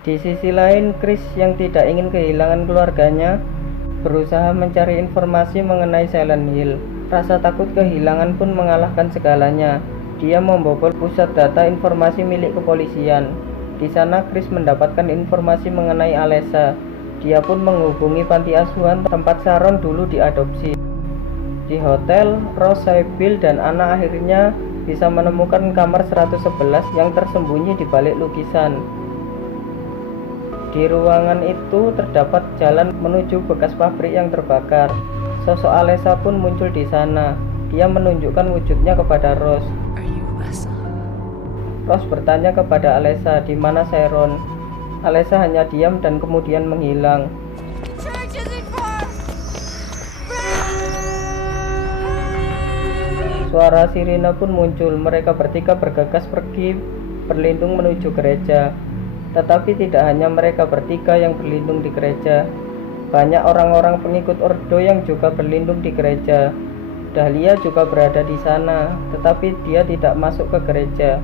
Di sisi lain, Chris yang tidak ingin kehilangan keluarganya berusaha mencari informasi mengenai Silent Hill. Rasa takut kehilangan pun mengalahkan segalanya. Dia membobol pusat data informasi milik kepolisian. Di sana Chris mendapatkan informasi mengenai Alessa. Dia pun menghubungi panti asuhan tempat Sharon dulu diadopsi. Di hotel, Ross, Sybil, dan Anna akhirnya bisa menemukan kamar 111 yang tersembunyi di balik lukisan. Di ruangan itu terdapat jalan menuju bekas pabrik yang terbakar. Sosok Alessa pun muncul di sana. Dia menunjukkan wujudnya kepada Ross. Ross bertanya kepada Alessa di mana Sharon. Alessa hanya diam dan kemudian menghilang. Suara sirine pun muncul. Mereka bertiga bergegas pergi berlindung menuju gereja. Tetapi tidak hanya mereka bertiga yang berlindung di gereja. Banyak orang-orang pengikut Ordo yang juga berlindung di gereja. Dahlia juga berada di sana, tetapi dia tidak masuk ke gereja.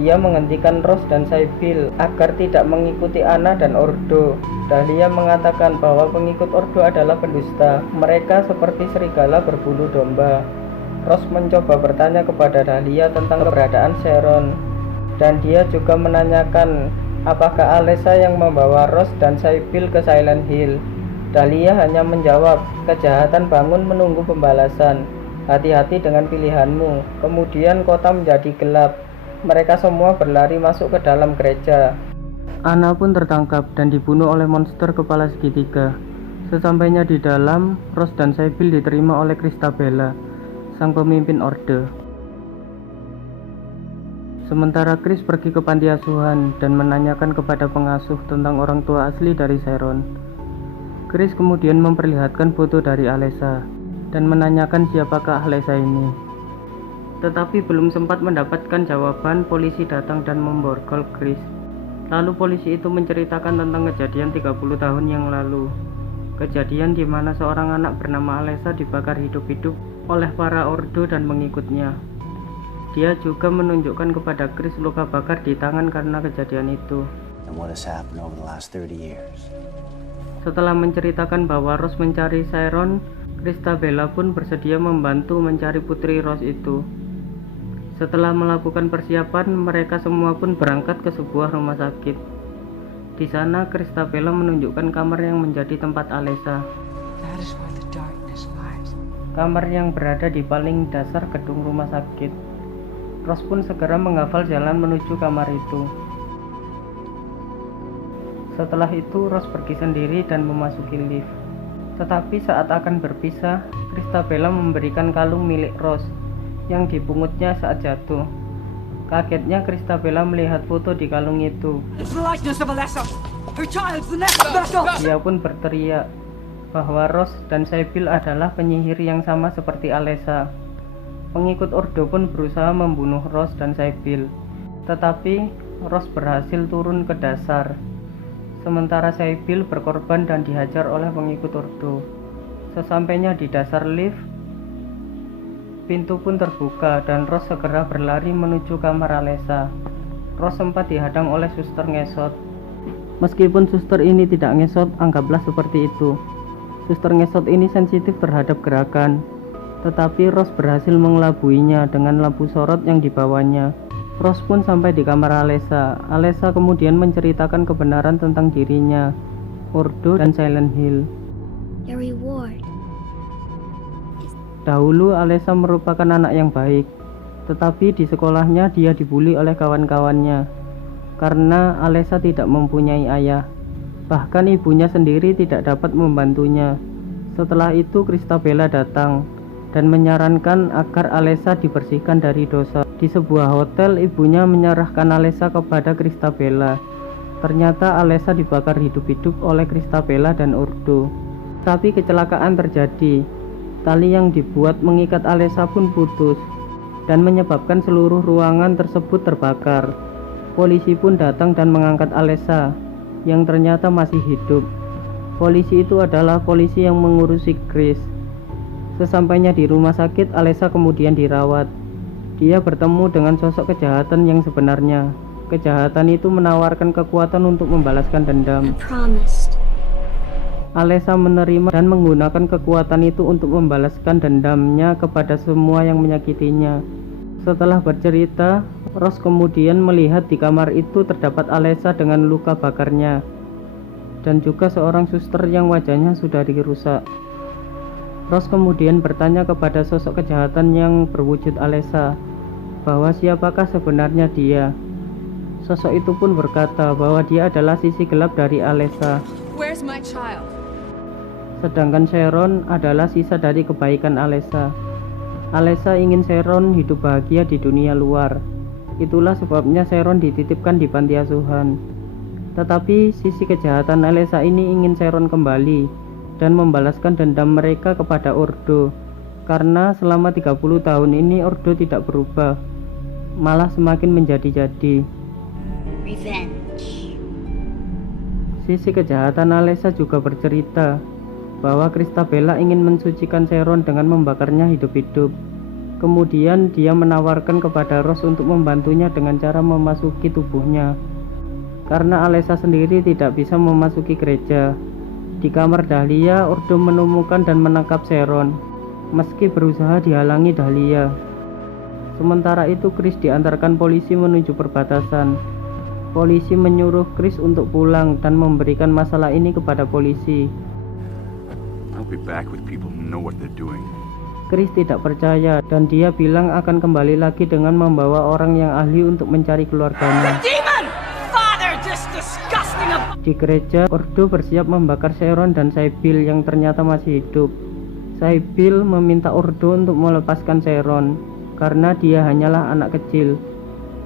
Dia menghentikan Ross dan Sybil agar tidak mengikuti Anna dan Ordo. Dahlia mengatakan bahwa pengikut Ordo adalah pendusta. Mereka seperti serigala berbulu domba. Ross mencoba bertanya kepada Dahlia tentang keberadaan Sharon, dan dia juga menanyakan apakah Alessa yang membawa Ross dan Sybil ke Silent Hill. Dahlia hanya menjawab, kejahatan bangun menunggu pembalasan. Hati-hati dengan pilihanmu. Kemudian kota menjadi gelap. Mereka semua berlari masuk ke dalam gereja. Anna pun tertangkap dan dibunuh oleh monster kepala segitiga. Sesampainya di dalam, Ross dan Sybil diterima oleh Christabella, sang pemimpin Orde. Sementara Chris pergi ke panti asuhan dan menanyakan kepada pengasuh tentang orang tua asli dari Sharon. Chris kemudian memperlihatkan foto dari Alessa dan menanyakan siapakah Alessa ini. Tetapi belum sempat mendapatkan jawaban, polisi datang dan memborgol Chris. Lalu polisi itu menceritakan tentang kejadian 30 tahun yang lalu. Kejadian di mana seorang anak bernama Alessa dibakar hidup-hidup oleh para Ordo dan pengikutnya. Dia juga menunjukkan kepada Chris luka bakar di tangan karena kejadian itu. Setelah menceritakan bahwa Ross mencari Sharon, Christabella pun bersedia membantu mencari putri Ross itu. Setelah melakukan persiapan, mereka semua pun berangkat ke sebuah rumah sakit. Di sana, Christabella menunjukkan kamar yang menjadi tempat Alessa. Kamar yang berada di paling dasar gedung rumah sakit. Ross pun segera menghafal jalan menuju kamar itu. Setelah itu, Ross pergi sendiri dan memasuki lift. Tetapi saat akan berpisah, Christabella memberikan kalung milik Ross yang dipungutnya saat jatuh. Kagetnya Christabella melihat foto di kalung itu. Dia pun berteriak bahwa Ross dan Sybil adalah penyihir yang sama seperti Alessa. Pengikut Ordo pun berusaha membunuh Ross dan Sybil, tetapi Ross berhasil turun ke dasar. Sementara Sybil berkorban dan dihajar oleh pengikut Ordo. Sesampainya di dasar lift, pintu pun terbuka dan Ross segera berlari menuju kamar Alessa. Ross sempat dihadang oleh suster ngesot. Meskipun suster ini tidak ngesot, anggaplah seperti itu. Suster ngesot ini sensitif terhadap gerakan, tetapi Ross berhasil mengelabuinya dengan lampu sorot yang dibawanya. Ross pun sampai di kamar Alessa. Alessa kemudian menceritakan kebenaran tentang dirinya, Ordo, dan Silent Hill. Dahulu Alessa merupakan anak yang baik, tetapi di sekolahnya dia dibuli oleh kawan-kawannya karena Alessa tidak mempunyai ayah. Bahkan ibunya sendiri tidak dapat membantunya. Setelah itu Christabella datang dan menyarankan agar Alessa dibersihkan dari dosa. Di sebuah hotel, ibunya menyerahkan Alessa kepada Christabella. Ternyata Alessa dibakar hidup-hidup oleh Christabella dan Ordo. Tapi kecelakaan terjadi. Tali yang dibuat mengikat Alessa pun putus dan menyebabkan seluruh ruangan tersebut terbakar. Polisi pun datang dan mengangkat Alessa yang ternyata masih hidup. Polisi itu adalah polisi yang mengurusi Chris. Sesampainya di rumah sakit, Alessa kemudian dirawat. Dia bertemu dengan sosok kejahatan yang sebenarnya. Kejahatan itu menawarkan kekuatan untuk membalaskan dendam. I promised. Alessa menerima dan menggunakan kekuatan itu untuk membalaskan dendamnya kepada semua yang menyakitinya. Setelah bercerita, Rose kemudian melihat di kamar itu terdapat Alessa dengan luka bakarnya, dan juga seorang suster yang wajahnya sudah dirusak. Rose kemudian bertanya kepada sosok kejahatan yang berwujud Alessa, bahwa siapakah sebenarnya dia. Sosok itu pun berkata bahwa dia adalah sisi gelap dari Alessa. Where's my child? Sedangkan Sharon adalah sisa dari kebaikan Alessa. Alessa ingin Sharon hidup bahagia di dunia luar. Itulah sebabnya Sharon dititipkan di panti asuhan. Tetapi sisi kejahatan Alessa ini ingin Sharon kembali dan membalaskan dendam mereka kepada Ordo. Karena selama 30 tahun ini Ordo tidak berubah, malah semakin menjadi-jadi. Revenge. Sisi kejahatan Alessa juga bercerita bahwa Christabella ingin mensucikan Sharon dengan membakarnya hidup-hidup. Kemudian dia menawarkan kepada Rose untuk membantunya dengan cara memasuki tubuhnya. Karena Alessa sendiri tidak bisa memasuki gereja. Di kamar Dahlia, Ordo menemukan dan menangkap Sharon, meski berusaha dihalangi Dahlia. Sementara itu Chris diantarkan polisi menuju perbatasan. Polisi menyuruh Chris untuk pulang dan memberikan masalah ini kepada polisi. I'll be back with people who know what they're doing. Chris tidak percaya dan dia bilang akan kembali lagi dengan membawa orang yang ahli untuk mencari keluarganya. Demon! Father, just disgusting! Di gereja, Ordo bersiap membakar Sharon dan Sybil yang ternyata masih hidup. Sybil meminta Ordo untuk melepaskan Sharon karena dia hanyalah anak kecil.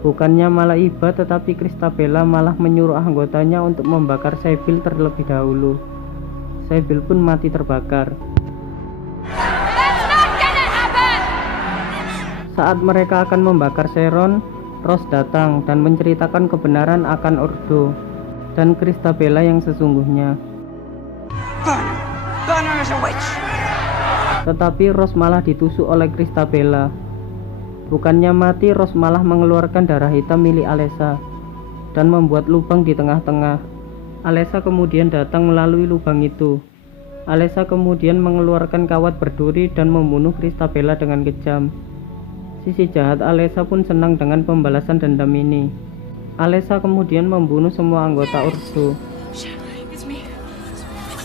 Bukannya malah iba, tetapi Christabella malah menyuruh anggotanya untuk membakar Sybil terlebih dahulu. Sybil pun mati terbakar. Saat mereka akan membakar Sharon, Rose datang dan menceritakan kebenaran akan Ordo dan Christabella yang sesungguhnya. Burner is a witch! Tetapi Rose malah ditusuk oleh Christabella. Bukannya mati, Rose malah mengeluarkan darah hitam milik Alessa dan membuat lubang di tengah-tengah. Alessa kemudian datang melalui lubang itu. Alessa kemudian mengeluarkan kawat berduri dan membunuh Christabella dengan kejam. Sisi jahat Alessa pun senang dengan pembalasan dendam ini. Alessa kemudian membunuh semua anggota Ordo. It's me.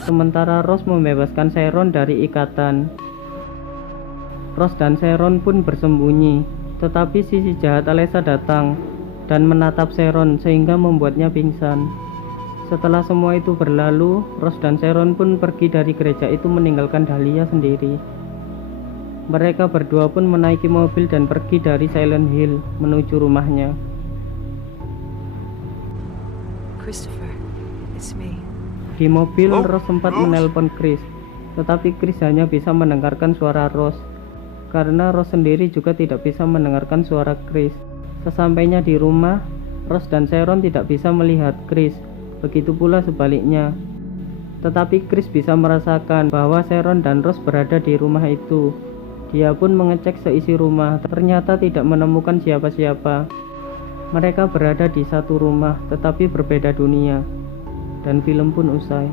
Sementara Rose membebaskan Sharon dari ikatan. Rose dan Sharon pun bersembunyi, tetapi sisi jahat Alessa datang dan menatap Sharon sehingga membuatnya pingsan. Setelah semua itu berlalu, Rose dan Sharon pun pergi dari gereja itu meninggalkan Dahlia sendiri. Mereka berdua pun menaiki mobil dan pergi dari Silent Hill menuju rumahnya. Christopher, it's me. Di mobil, Rose sempat menelpon Chris, tetapi Chris hanya bisa mendengarkan suara Rose, karena Rose sendiri juga tidak bisa mendengarkan suara Chris. Sesampainya di rumah, Rose dan Sharon tidak bisa melihat Chris, begitu pula sebaliknya. Tetapi Chris bisa merasakan bahwa Sharon dan Rose berada di rumah itu. Dia pun mengecek seisi rumah, ternyata tidak menemukan siapa-siapa. Mereka berada di satu rumah, tetapi berbeda dunia. Dan film pun usai.